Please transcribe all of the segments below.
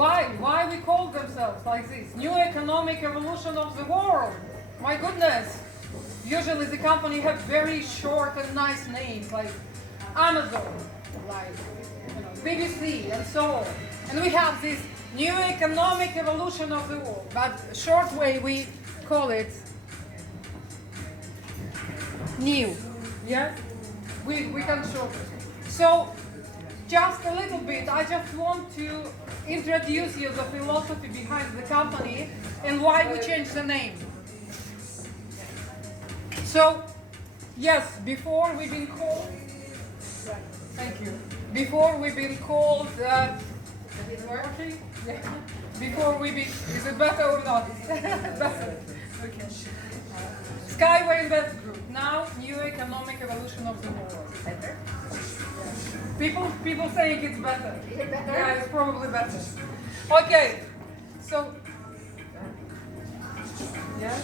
Why we call themselves like this? New economic evolution of the world. My goodness. Usually the company have very short and nice names like Amazon, like BBC and so on. And we have this new economic evolution of the world. But short way we call it new. Yeah? We can shorten. So just a little bit, I just want to introduce you the philosophy behind the company and why we changed the name. So, yes, before we've been called, thank you. Before we've been called, is it working? Yeah. Before we've been, is it better or not? Better. Okay. Skyway Invest Group, now new economic evolution of the world. Better? People saying it's better. Is it better? Yeah, it's probably better. Okay, so yeah,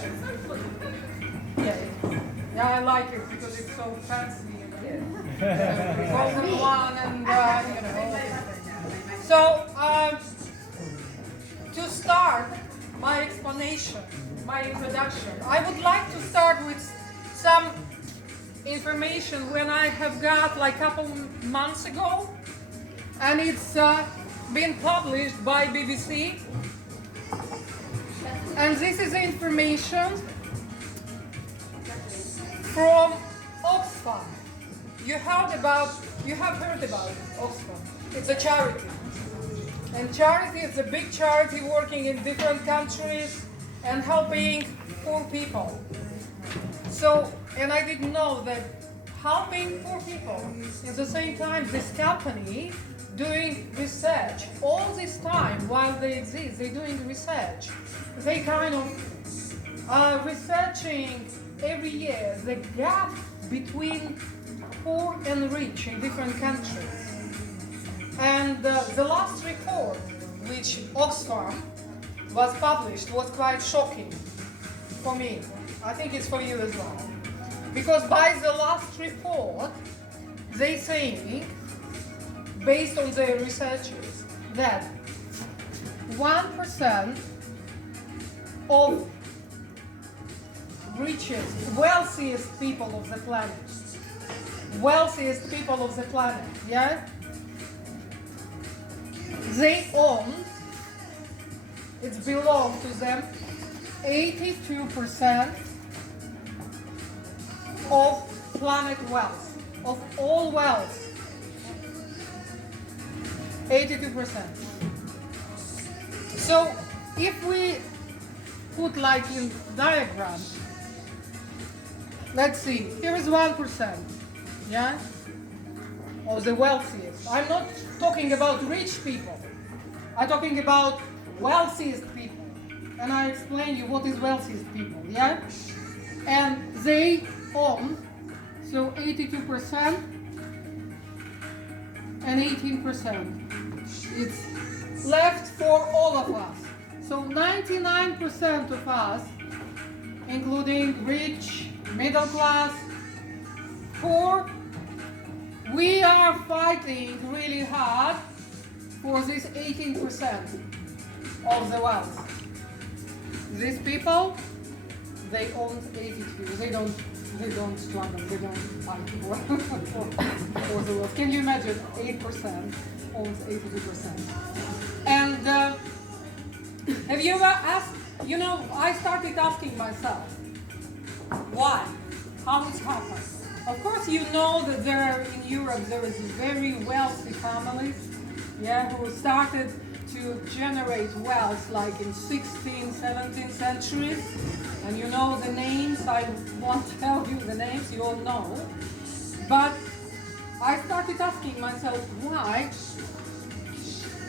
yeah, I like it because it's so fancy. Golden one and So to start my explanation, my introduction, I would like to start with some information when I have got like a couple months ago, and it's been published by BBC, and this is information from Oxfam. You have heard about Oxfam. It's a charity, and charity is a big charity working in different countries and helping poor people. So, and I didn't know that helping poor people at the same time this company doing research all this time while they exist, they're doing research. They kind of researching every year the gap between poor and rich in different countries. And the last report, which Oxfam was published, was quite shocking for me. I think it's for you as well. Because by the last report, they saying, based on their researches, that 1% of richest, wealthiest people of the planet, yeah? They own, it belongs to them, 82% of planet wealth, of all wealth. 82%. So if we put like in diagram, let's see, here is 1%, yeah, of the wealthiest. I'm not talking about rich people. I'm talking about wealthiest people. And I explain you what is wealthiest people, yeah? And they own, so 82% and 18%. It's left for all of us. So 99% of us, including rich, middle class, poor, we are fighting really hard for this 18% of the wealth. These people, they own 82. They don't struggle. They don't fight for the wealth. Can you imagine? 8% owns 82%. And have you ever asked? You know, I started asking myself, why? How it happened? Of course, you know that in Europe there is very wealthy families, yeah, who started to generate wealth like in 16th, 17th centuries. And you know the names, I won't tell you the names, you all know. But I started asking myself, why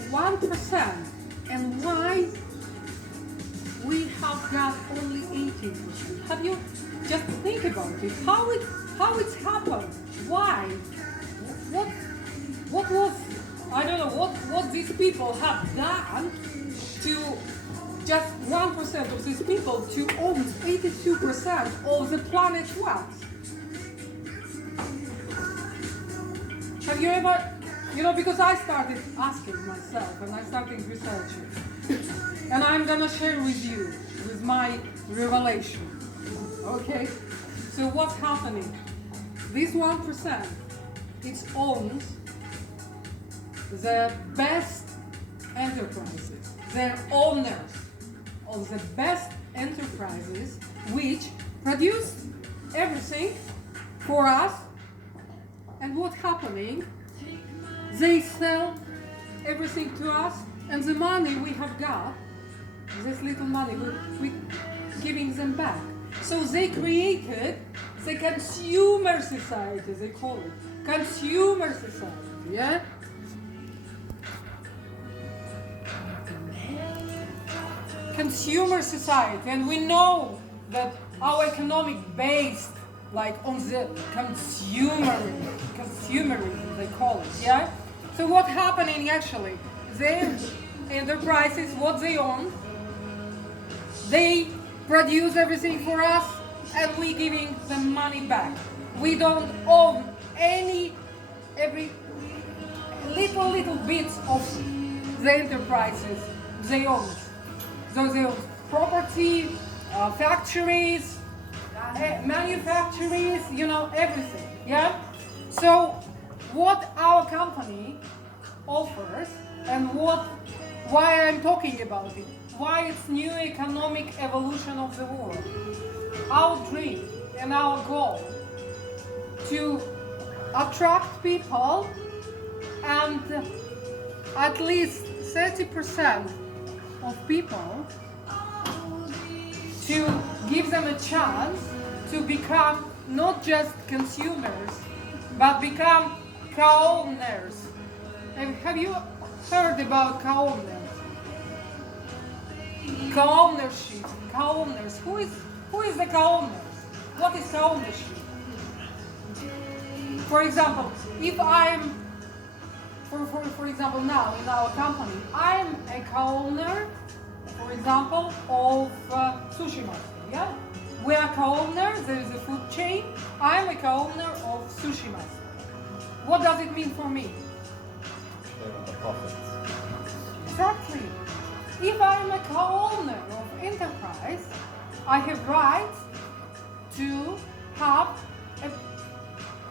1% and why we have got only 18%? Have you just think about it? How it's happened? Why? What was, I don't know, what these people have done to just 1% of these people to own 82% of the planet's wealth? Have you ever because I started asking myself and I started researching. And I'm gonna share with you, with my revelation. Okay? So what's happening? This 1%, it owns the best enterprises. They're owners of the best enterprises which produce everything for us. And what's happening? They sell everything to us, and the money we have got, this little money, we're giving them back. So they created the consumer society, they call it. Consumer society, yeah? Consumer society, and we know that our economic based like on the consumerism they call it, yeah? So what's happening actually? The enterprises, what they own, they produce everything for us and we giving them money back. We don't own every little bits of the enterprises they own. So they own property, factories, manufactories, everything, yeah? So what our company offers and why I'm talking about it, why it's new economic evolution of the world. Our dream and our goal to attract people and at least 30% of people to give them a chance to become not just consumers, but become co-owners. Have you heard about co-owners? Co-ownership, co-owners. Who is the co-owners? What is co-ownership? For example, if I'm, for example now in our company, I'm a co-owner, for example, of Sushi Master, yeah? We are co-owners, there is a food chain. I'm a co-owner of Sushi Master. What does it mean for me? The profits. Exactly. If I'm a co-owner of enterprise, I have rights to have a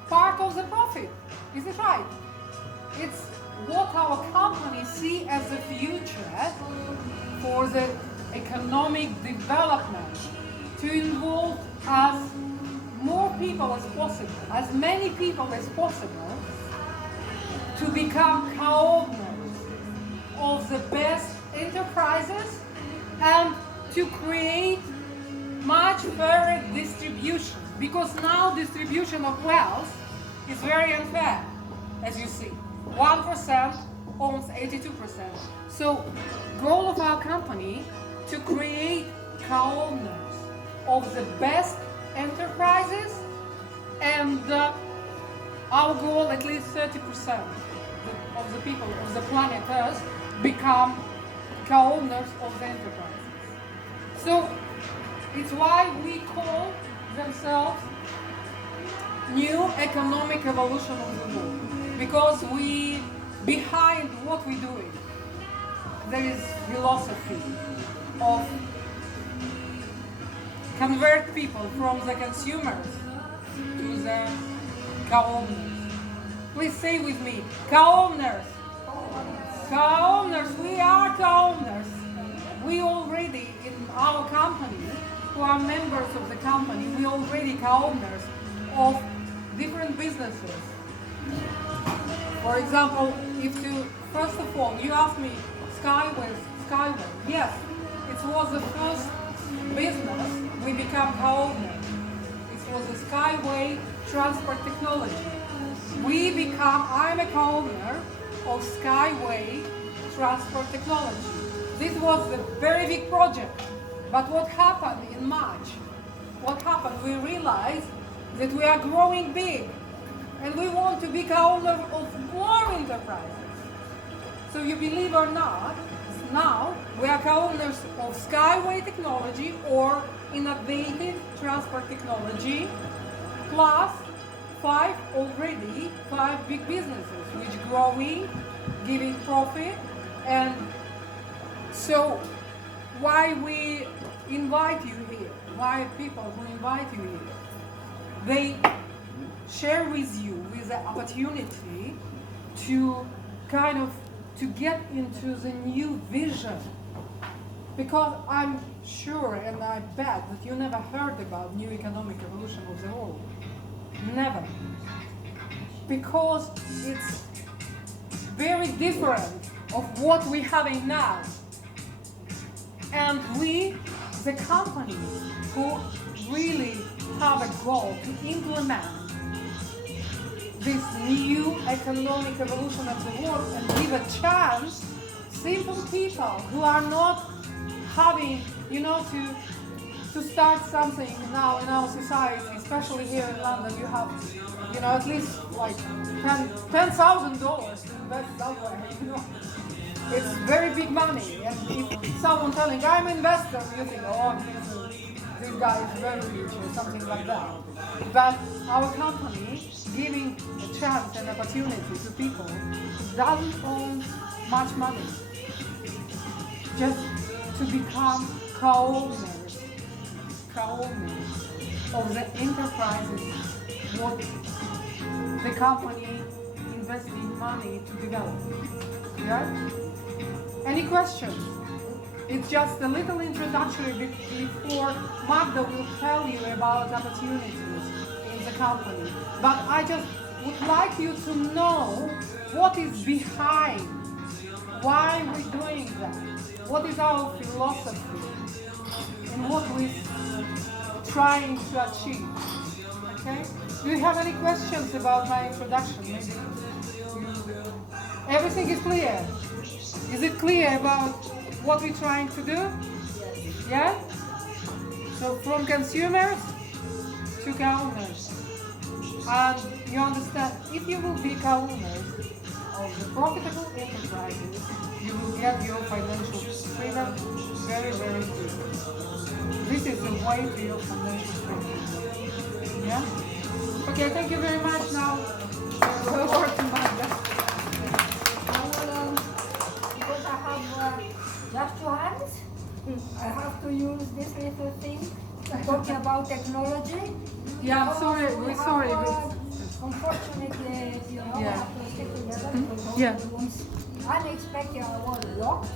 part of the profit. Is it right? It's what our company see as the future for the economic development, to involve as more people as possible, as many people as possible, to become co-owners of the best enterprises and to create much fairer distribution. Because now distribution of wealth is very unfair, as you see. 1% owns 82%. So goal of our company to create co-owners of the best enterprises, and our goal at least 30% of the people of the planet Earth become co-owners of the enterprises. So it's why we call themselves new economic evolution of the world, because we behind what we're doing there is philosophy of convert people from the consumers to the co-owners. Please say with me, co-owners. Co-owners, we are co-owners. We already, in our company, who are members of the company, we already co-owners of different businesses. For example, first of all, you asked me, Skyway. Yes, it was the first business we become co-owner. It was the Skyway Transport Technology. I'm a co-owner of Skyway Transport Technology. This was a very big project. But what happened in March? We realized that we are growing big and we want to be co-owner of more enterprises. So you believe or not, now we are co-owners of Skyway Technology or Innovative Transport Technology, plus 5 big businesses which growing, giving profit, and so why we invite you here? Why people who invite you here? They share with you with the opportunity to kind of to get into the new vision. Because I'm sure and I bet that you never heard about new economic evolution of the world. Never. Because it's very different of what we're having now. And we, the companies who really have a goal to implement this new economic evolution of the world and give a chance simple people who are not having, to start something now in our society, especially here in London. You have, at least like $10,000 to invest somewhere. It's very big money. And if someone telling I'm an investor, you think, oh, this guy is very rich or something like that. But our company giving a chance and opportunity to people who doesn't own much money, just to become co-owners of the enterprises what the company investing money to develop. Yeah? Any questions? It's just a little introductory before Magda will tell you about opportunities in the company. But I just would like you to know what is behind, why we're doing that, what is our philosophy, and what we're trying to achieve. Okay? Do you have any questions about my introduction? Maybe everything is clear. Is it clear about what we're trying to do? Yeah? So from consumers to co-owners. And you understand, if you will be co-owners of the profitable enterprises, you will get your financial freedom very, very quickly. This is the way to your financial freedom. Yeah? Okay, thank you very much. Now, over to Magda. Because I have just 2 hands, I have to use this little thing talking about technology. Yeah, I'm sorry, we're sorry. Unfortunately, we Yeah. have to stick together because Yeah. unexpected I was locked.